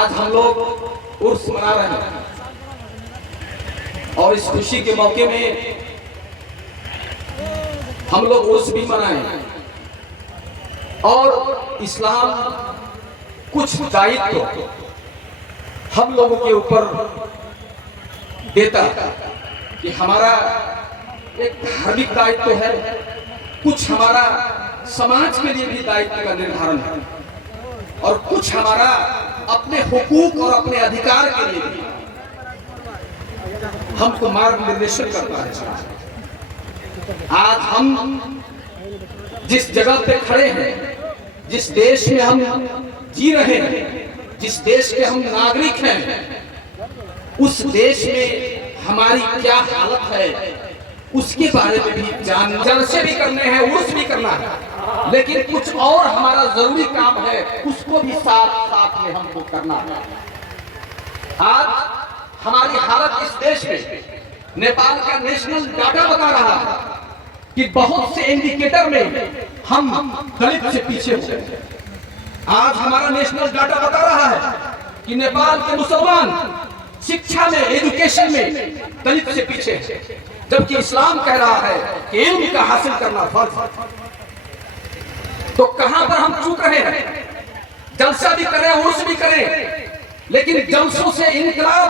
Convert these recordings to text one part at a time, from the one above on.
आज हम लोग उर्स मना रहे हैं और इस खुशी के मौके में हम लोग उर्स भी मनाएं और इस्लाम कुछ दायित्व हम लोगों के ऊपर देता है कि हमारा एक धार्मिक दायित्व है, कुछ हमारा समाज के लिए भी दायित्व का निर्धारण है और कुछ हमारा अपने हुकूक और अपने अधिकार के लिए भी हमको मार्गदर्शन करता है। आज हम जिस जगह पे खड़े हैं, जिस देश में हम जी रहे हैं, जिस देश के हम नागरिक हैं, उस देश में हमारी क्या हालत है उसके बारे में भी जलसे भी करने हैं, उर्स भी करना है, लेकिन कुछ और हमारा जरूरी काम है, उसको भी साथ साथ में हमको करना है। आज हमारी हालत इस देश में, नेपाल का नेशनल डाटा बता रहा है कि बहुत से इंडिकेटर में हम दलित से पीछे हो गए। आज हमारा नेशनल डाटा बता रहा है कि नेपाल के मुसलमान शिक्षा में, एजुकेशन में दलित से पीछे है, जबकि इस्लाम कह रहा है कि इल्म का हासिल करना फर्ज है। तो कहां पर हम चूक रहे हैं? जलसा भी करें, उर्स भी करें, लेकिन जलसों से इनकलाब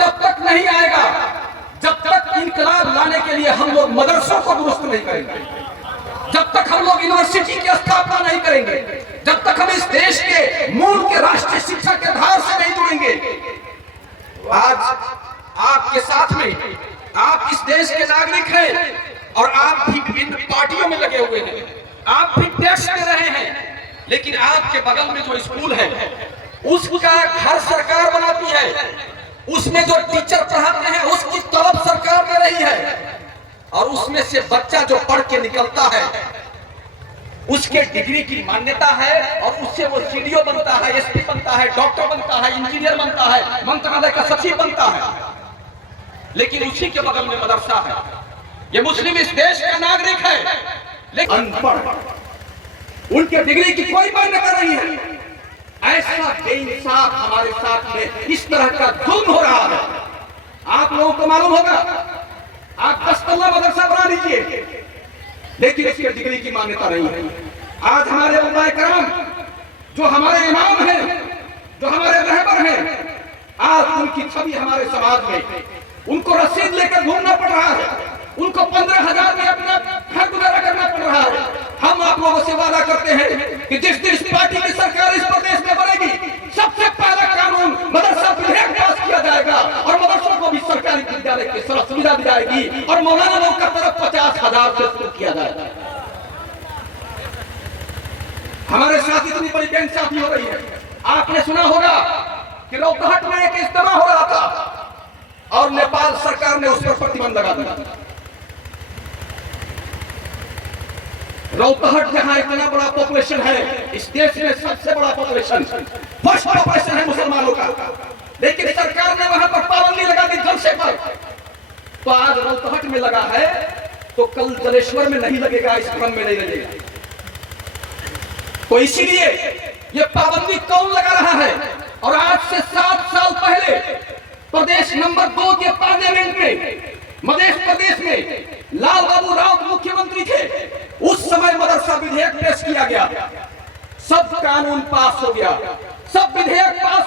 तब तक नहीं आएगा जब तक इनकलाब लाने के लिए हम लोग मदरसों को दुरुस्त नहीं करेंगे, जब तक हम लोग यूनिवर्सिटी की स्थापना नहीं करेंगे, जब तक हम इस देश के मूल के राष्ट्रीय शिक्षा के आधार से नहीं जुड़ेंगे। आज आपके साथ में आप इस देश के नागरिक हैं और आप भी विभिन्न पार्टियों में लगे हुए हैं, आप भी टैक्स दे रहे हैं, लेकिन आपके बगल में जो स्कूल है उसका घर सरकार बनाती है, उसमें जो टीचर पढ़ाते हैं उसकी तलब सरकार दे रही है और उसमें से बच्चा जो पढ़ के निकलता है उसके डिग्री की मान्यता है और उससे वो सीडीओ बनता है, एसपी बनता है, डॉक्टर बनता है, इंजीनियर बनता है, मंत्रालय का सचिव बनता है, लेकिन उसी के बगल में मदरसा है। ये मुस्लिम इस देश का नागरिक है लेकिन अनपढ़, उनके डिग्री की कोई मान्यता नहीं है। ऐसा बेइंसाफ हमारे साथ में इस तरह का जुल्म हो रहा है। आप लोगों को मालूम होगा, आप 10 तल्ला मदरसा बना लीजिए लेकिन इसकी डिग्री की मान्यता नहीं है। आज हमारे उलमाए करम जो हमारे इमाम हैं, जो हमारे रहबर हैं, आज उनकी छवि हमारे समाज में, उनको रसीद लेकर घूमना पड़ रहा है, उनको 15,000 में अपना घर गुजारा करना पड़ रहा है। हम आप लोगों से वादा करते हैं कि जिस दिन पार्टी की सरकार इस प्रदेश में बनेगी, सबसे पहला कानून मदरसा विधेयक पास किया जाएगा और मदरसों को भी सरकारी विद्यालय की सुविधा दी जाएगी और मौलाना लोग का तरफ 50,000 से शुरू किया जाएगा। हमारे साथ इतनी बड़ी बेइंसाफी हो रही है। आपने सुना होगा कि रौतहट में एक इज्तिमा हो रहा था और नेपाल सरकार ने उस पर प्रतिबंध लगा दिया। रौतहट जहां इतना बड़ा पॉपुलेशन है, इस देश में सबसे बड़ा पॉपुलेशन, फर्स्ट पॉपुलेशन है मुसलमानों का, लेकिन सरकार ने वहां पर पाबंदी लगा दी जलसे पर। तो आज रौतहट में लगा है तो कल जलेश्वर में नहीं लगेगा, इस क्रम में नहीं लगेगा। तो इसीलिए ये पाबंदी कौन लगा रहा है? और आज से 7 साल पहले प्रदेश नंबर 2 के पार्लियामेंट में, मध्य प्रदेश में लाल बाबू राउत मुख्यमंत्री थे, उस समय मदरसा विधेयक पेश किया गया, सब कानून पास हो गया, सब विधेयक पास